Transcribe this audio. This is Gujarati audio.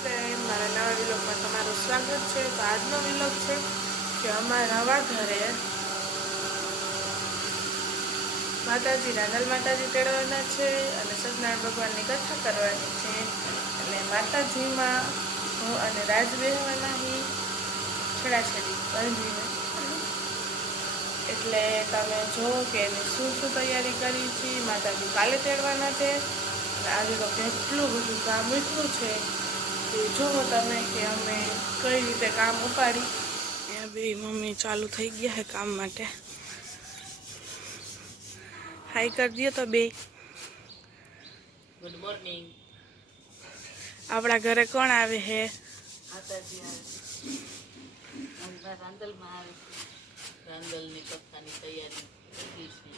ફ્રેન્ડ, મારા નવા વિલોગમાં તમારું સ્વાગત છે। તો આજનો વિલોગ છે કે અમારા નવા ઘરે માતાજી રાંદલ માતાજી તેડવાના છે અને સત્યનારાયણ ભગવાનની કથા કરવાની છે। અને માતાજીમાં હું અને રાજ બેહવાના હી છેડાછેડી બાંધીને, એટલે તમે જો કે એની શું તૈયારી કરી છે। માતાજી કાલે તેડવાના છે અને આજે તો કેટલું બધું કામ એટલું છે કે જુઓ તમે કે અમે કઈ રીતે કામ ઉપાડી। ત્યાં બે મમ્મી ચાલુ થઈ ગયા છે કામ માટે। હાઈ કરી દો તો બે। Good morning. આપણા ઘરે કોણ આવે છે? માતાજી આવે છે, રાંદલમાં આવે છે। રાંદલની કથાની તૈયારી થઈ છે।